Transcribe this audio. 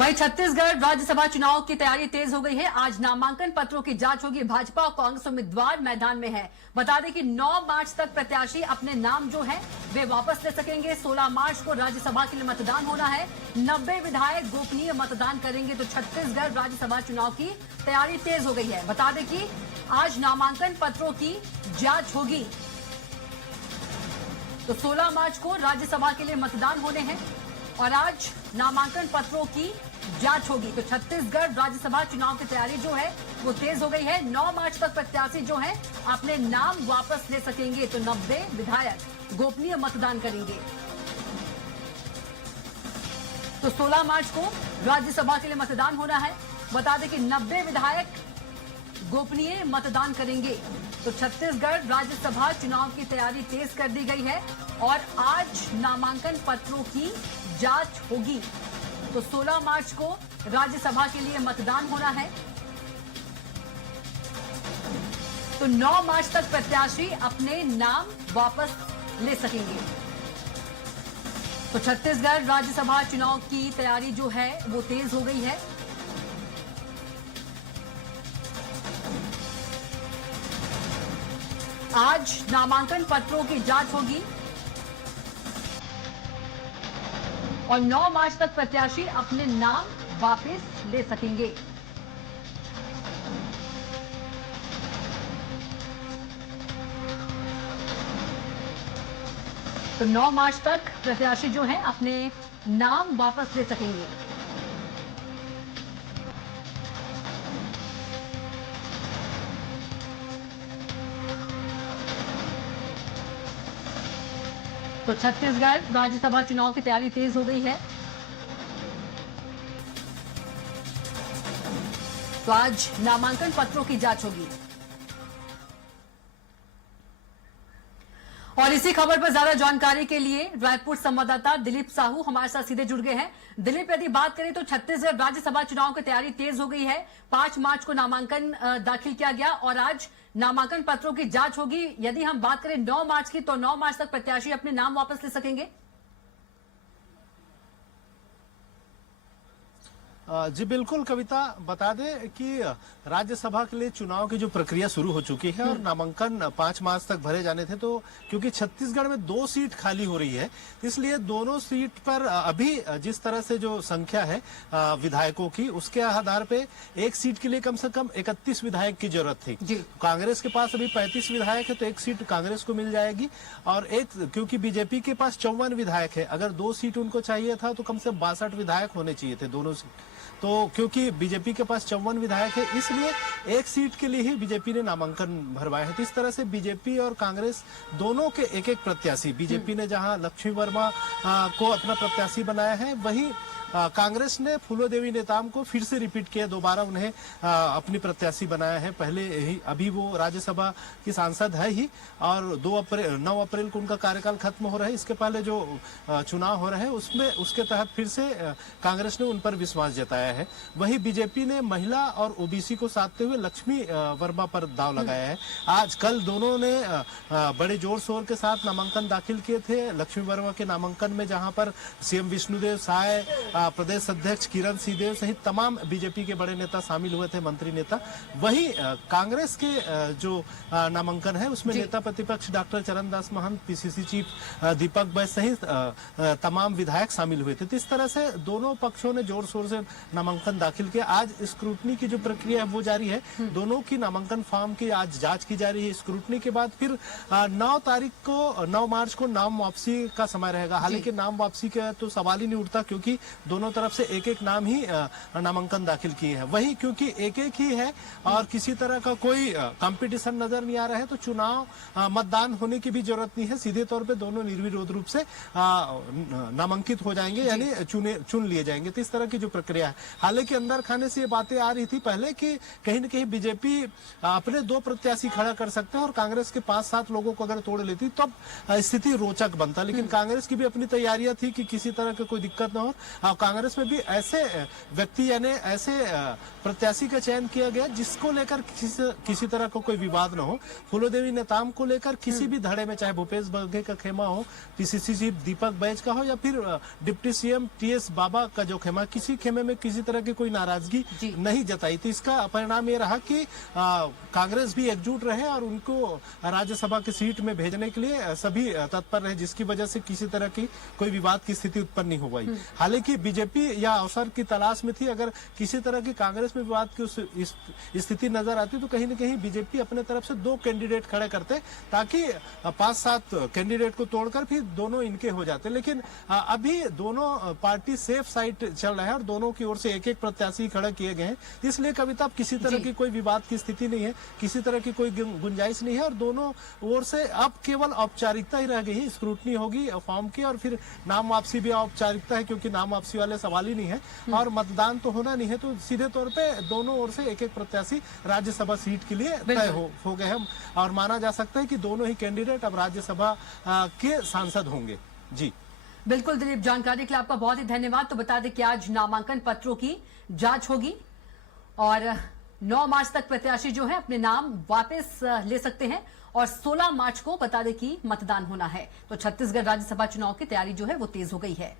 वहीं छत्तीसगढ़ राज्यसभा चुनाव की तैयारी तेज हो गई है। आज नामांकन पत्रों की जांच होगी। भाजपा और कांग्रेस उम्मीदवार मैदान में है। बता दें कि 9 मार्च तक प्रत्याशी अपने नाम जो है वे वापस ले सकेंगे। 16 मार्च को राज्यसभा के लिए मतदान होना है। 90 विधायक गोपनीय मतदान करेंगे। तो छत्तीसगढ़ राज्यसभा चुनाव की तैयारी तेज हो गई है। बता दें कि आज नामांकन पत्रों की जांच होगी। तो 16 मार्च को राज्यसभा के लिए मतदान होने हैं और आज नामांकन पत्रों की जांच होगी। तो छत्तीसगढ़ राज्यसभा चुनाव की तैयारी जो है वो तेज हो गई है। 9 मार्च तक प्रत्याशी जो है अपने नाम वापस ले सकेंगे। तो 90 विधायक गोपनीय मतदान करेंगे। तो 16 मार्च को राज्यसभा के लिए मतदान होना है। बता दें कि 90 विधायक गोपनीय मतदान करेंगे। तो छत्तीसगढ़ राज्यसभा चुनाव की तैयारी तेज कर दी गई है और आज नामांकन पत्रों की जांच होगी। तो 16 मार्च को राज्यसभा के लिए मतदान होना है। तो 9 मार्च तक प्रत्याशी अपने नाम वापस ले सकेंगे। तो छत्तीसगढ़ राज्यसभा चुनाव की तैयारी जो है वो तेज हो गई है। आज नामांकन पत्रों की जांच होगी और 9 मार्च तक प्रत्याशी अपने नाम वापस ले सकेंगे। तो 9 मार्च तक प्रत्याशी जो है अपने नाम वापस ले सकेंगे। तो छत्तीसगढ़ राज्यसभा चुनाव की तैयारी तेज हो गई है। तो आज नामांकन पत्रों की जांच होगी। और इसी खबर पर ज्यादा जानकारी के लिए रायपुर संवाददाता दिलीप साहू हमारे साथ सीधे जुड़ गए हैं। दिलीप, यदि बात करें तो छत्तीसगढ़ राज्यसभा चुनाव की तैयारी तेज हो गई है। 5 मार्च को नामांकन दाखिल किया गया और आज नामांकन पत्रों की जांच होगी। यदि हम बात करें 9 मार्च की, तो 9 मार्च तक प्रत्याशी अपने नाम वापस ले सकेंगे। जी बिल्कुल कविता, बता दें कि राज्यसभा के लिए चुनाव की जो प्रक्रिया शुरू हो चुकी है और नामांकन 5 मार्च तक भरे जाने थे। तो क्योंकि छत्तीसगढ़ में 2 सीट खाली हो रही है, इसलिए दोनों सीट पर अभी जिस तरह से जो संख्या है विधायकों की, उसके आधार पे एक सीट के लिए कम से कम 31 विधायक की जरूरत थी। कांग्रेस के पास अभी 35 विधायक है, तो एक सीट कांग्रेस को मिल जाएगी। और एक क्योंकि बीजेपी के पास 54 विधायक है, अगर 2 सीट उनको चाहिए था तो कम से 62 विधायक होने चाहिए थे दोनों सीट। तो क्योंकि बीजेपी के पास 54 विधायक है, इसलिए एक सीट के लिए ही बीजेपी ने नामांकन भरवाया है। तो इस तरह से बीजेपी और कांग्रेस दोनों के एक एक प्रत्याशी, बीजेपी ने जहां लक्ष्मी वर्मा को अपना प्रत्याशी बनाया है, वहीं कांग्रेस ने फूलोदेवी नेताम को फिर से रिपीट किया, दोबारा उन्हें अपनी प्रत्याशी बनाया है। पहले ही अभी वो राज्यसभा की सांसद है ही और 9 अप्रैल को उनका कार्यकाल खत्म हो रहा है। इसके पहले जो चुनाव हो रहे हैं उसमें उसके तहत फिर से कांग्रेस ने उन पर विश्वास जताया है। वहीं बीजेपी ने महिला और ओबीसी को साधते हुए लक्ष्मी वर्मा पर दाव लगाया है। आज कल दोनों ने बड़े जोर शोर के साथ नामांकन दाखिल किए थे। लक्ष्मी वर्मा के नामांकन में जहां पर सीएम विष्णुदेव साय, प्रदेश अध्यक्ष किरण सिंहदेव सहित तमाम बीजेपी के बड़े नेता शामिल हुए थे, मंत्री नेता। वहीं कांग्रेस के जो नामांकन है उसमें नेता प्रतिपक्ष doctor Charandas Mahant, PCC chief दीपक बैस सहित तमाम विधायक शामिल हुए थे। तो इस तरह से दोनों पक्षों ने जोर शोर से नामांकन दाखिल किया। आज स्क्रूटनी की जो प्रक्रिया है वो जारी है। दोनों की नामांकन फॉर्म की आज जांच की जा रही है। स्क्रूटनी के बाद फिर 9 मार्च को नाम वापसी का समय रहेगा। हालांकि नाम वापसी का तो सवाल ही नहीं उठता, क्योंकि दोनों तरफ से एक एक नाम ही नामांकन दाखिल किए हैं। वहीं क्योंकि एक एक ही है और किसी तरह का कोई कंपटीशन नजर नहीं आ रहा है, तो चुनाव मतदान होने की भी जरूरत नहीं है। सीधे तौर पे दोनों निर्विरोध रूप से नामांकित हो जाएंगे, यानी चुन लिए जाएंगे। तो इस तरह की जो प्रक्रिया है, हालांकि अंदर खाने से ये बातें आ रही थी पहले कि कहीं न कहीं बीजेपी अपने 2 प्रत्याशी खड़ा कर सकते हैं और कांग्रेस के 5-7 लोगों को अगर तोड़ लेती तब स्थिति रोचक बनता। लेकिन कांग्रेस की भी अपनी तैयारियां थी कि किसी तरह की कोई दिक्कत न हो। कांग्रेस में भी ऐसे व्यक्ति यानी ऐसे प्रत्याशी का चयन किया गया जिसको लेकर किसी तरह का कोई विवाद न हो। फूलोदेवी नेताम को लेकर किसी भी धड़े में, चाहे भूपेश बघेल का खेमा हो, पीसीसी चीफ दीपक बैज का हो या फिर डिप्टी सीएम टीएस बाबा का जो खेमा, किसी खेमे में किसी तरह की कोई नाराजगी नहीं जताई। तो इसका परिणाम ये रहा कि कांग्रेस भी एकजुट रहे और उनको राज्यसभा की सीट में भेजने के लिए सभी तत्पर रहे, जिसकी वजह से किसी तरह की कोई विवाद की स्थिति उत्पन्न नहीं हो पाई। हालांकि बीजेपी या अवसर की तलाश में थी, अगर किसी तरह की कांग्रेस में विवाद की स्थिति नजर आती तो कहीं न कहीं बीजेपी अपने तरफ से 2 कैंडिडेट खड़े करते ताकि 5-7 कैंडिडेट को तोड़कर फिर दोनों इनके हो जाते। लेकिन अभी दोनों पार्टी सेफ साइड चल रहे हैं और दोनों की ओर से एक-एक प्रत्याशी खड़े किए गए हैं, इसलिए कविता अब किसी तरह की कोई विवाद की स्थिति नहीं है, किसी तरह की कोई गुंजाइश नहीं है और दोनों ओर से अब केवल औपचारिकता ही रह गई है। स्क्रूटनी होगी फॉर्म की और फिर नाम वापसी भी औपचारिकता है, क्योंकि नाम वापसी वाले सवाल ही नहीं है और मतदान तो होना नहीं है। तो सीधे तौर पे दोनों ओर से एक-एक प्रत्याशी राज्यसभा सीट के लिए तय हो गए हैं और माना जा सकता है कि दोनों ही कैंडिडेट अब राज्यसभा के सांसद होंगे। जी बिल्कुल दिलीप, जानकारी के लिए आपका बहुत ही धन्यवाद। तो बता दें कि आज नामांकन पत्रों की जांच होगी और 9 मार्च तक प्रत्याशी जो है अपने नाम वापस ले सकते हैं और 16 मार्च को बता दें कि मतदान होना है। तो छत्तीसगढ़ राज्यसभा चुनाव की तैयारी जो है वो तेज हो गई है।